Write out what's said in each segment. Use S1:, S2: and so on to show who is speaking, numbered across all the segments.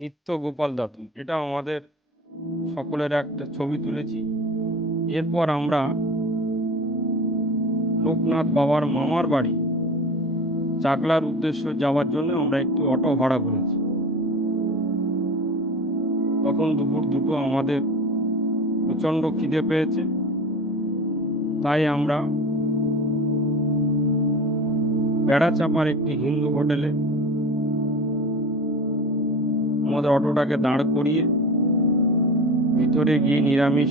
S1: নিত্য গোপাল দাতু এটা আমাদের সকলের একটা ছবি তুলেছি। এরপর আমরা লোকনাথ বাবার মামার বাড়ি, চাকলার উদ্দেশ্য যাওয়ার জন্য আমরা একটি অটো ভাড়া করেছি। তখন দুপুর দুটো আমাদের প্রচণ্ড খিদে পেয়েছে। তাই আমরা বেড়াচাপার একটি হিন্দু হোটেলে আমাদের অটোটাকে দাঁড় করিয়ে ভিতরে গিয়ে নিরামিষ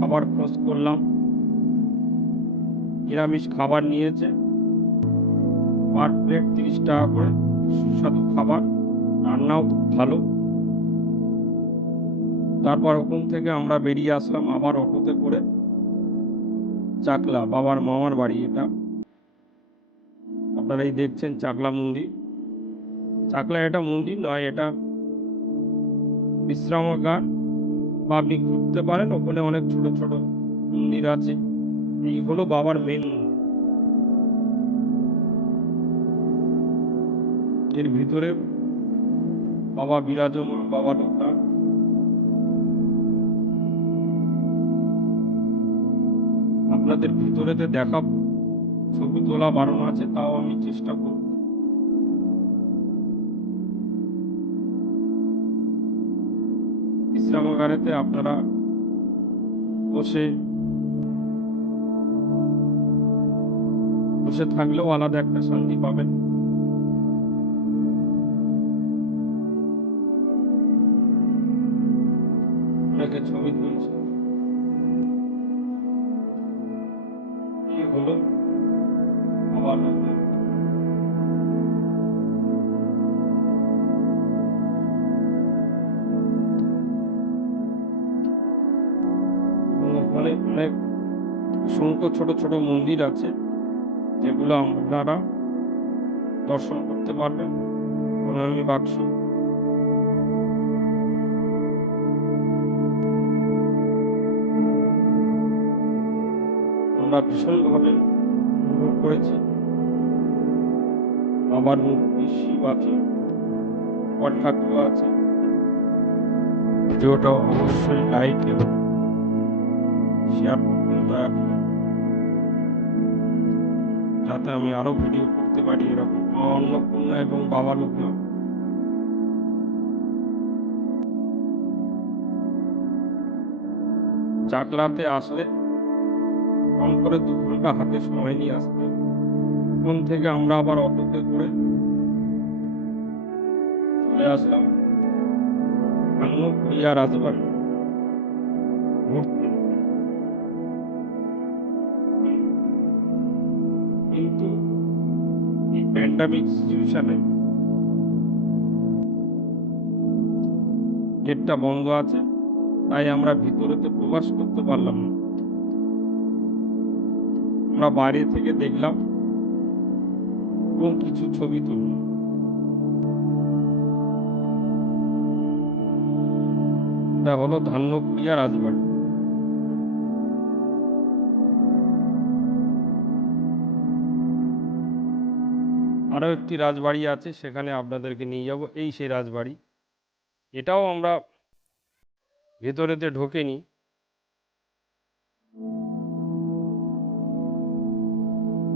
S1: খাবার খোঁজ করলাম। নিরামিষ খাবার নিয়েছে। পার প্লেট তিরিশ টাকা করে সুস্বাদু খাবার। রান্নাও ভালো। তারপর ওখান থেকে আমরা বেরিয়ে আসলাম আবার অটোতে করে। চাকলা, বাবার মামার বাড়ি এটা। আপনারাই দেখছেন চাকলা মন্দির। চাকলা এটা মন্দির নয়, এটা বিশ্রামাগার বা আপনি ঘুরতে পারেন, ওখানে অনেক ছোট ছোট মন্দির আছে। এই হলো বাবার মেন এর ভিতরে বাবা বিরাজমান, বাবা লোকনাথ আপনাদের ভিতরেতে দেখা ছবি তোলা বারণ আছে, তাও আমি চেষ্টা করব। বিশ্রামাগারেতে আপনারা বসে বসে থাকলেও আলাদা একটা শান্তি পাবেন। ছবি তুলছে। কি হলো? আবার ওখানে অনেক অসংখ্য ছোট ছোট মন্দির আছে, যেগুলো আপনারা দর্শন করতে পারবেন। প্রণামী বাক্স। আমরা ভীষণভাবে অনুভব করেছি। বাবার মূর্তি শিব আছে ঠাকুর আছে। ভিডিওটা অবশ্যই লাইক এবং শেয়ার করবেন দয়া যাতে আমি আরও ভিডিও করতে পারি এরকম। অন্নপূর্ণা এবং বাবা লোকনাথ চাকলাতে আসলে কম করে দু ঘণ্টা হাতে সময় নিয়ে আসতে ওখান থেকে আমরা আবার অটোতে করে চলে আসলাম। প্রিয়া আসবার ঘুরতে কিন্তু এই প্যান্ডামিক সিচুয়েশনে গেটটা বন্ধ আছে, তাই আমরা ভিতরেতে প্রবেশ করতে পারলাম না। আমরা বাইরে থেকে দেখলাম এবং কিছু ছবি তুললাম। এটা হলো ধান্যপ্রিয়া রাজবাড়ি। আরও একটি রাজবাড়ি আছে, সেখানে আপনাদেরকে নিয়ে যাব। এই সেই রাজবাড়ি। এটাও আমরা ভেতরেতে ঢোকেনি।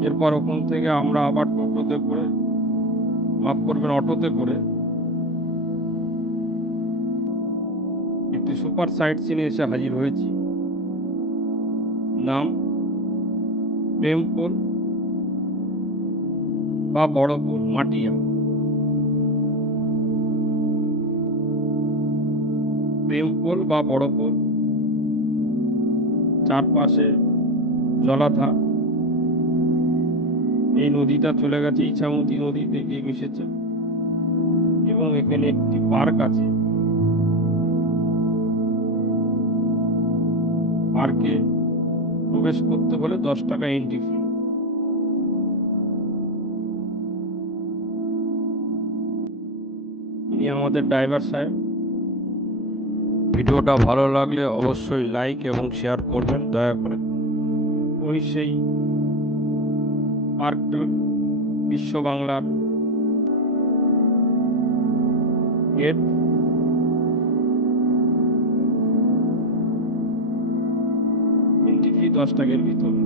S1: এরপর ওখান থেকে আমরা আবার টোটোতে করে, মাফ করবেন, অটোতে করে একটি সুপার সাইট সিনে এসে হাজির হয়েছি। নাম প্রেমপুর বা বড়পুর মাটিয়া প্রেমপোল বা বড়পোল চারপাশে জলাধার। এই নদীটা চলে গেছে ইছামতি নদীতে গিয়ে মিশেছে। এবং এখানে একটি পার্ক আছে। পার্কে প্রবেশ করতে হলে দশ টাকা এন্ট্রি ফি আমাদের ড্রাইভার সাহেব ভিডিওটা ভালো লাগলে অবশ্যই লাইক এবং শেয়ার করবেন দয়া করে। ওই সেই পার্কটা বিশ্ব বাংলার গেট দশ টাকার ভিতর।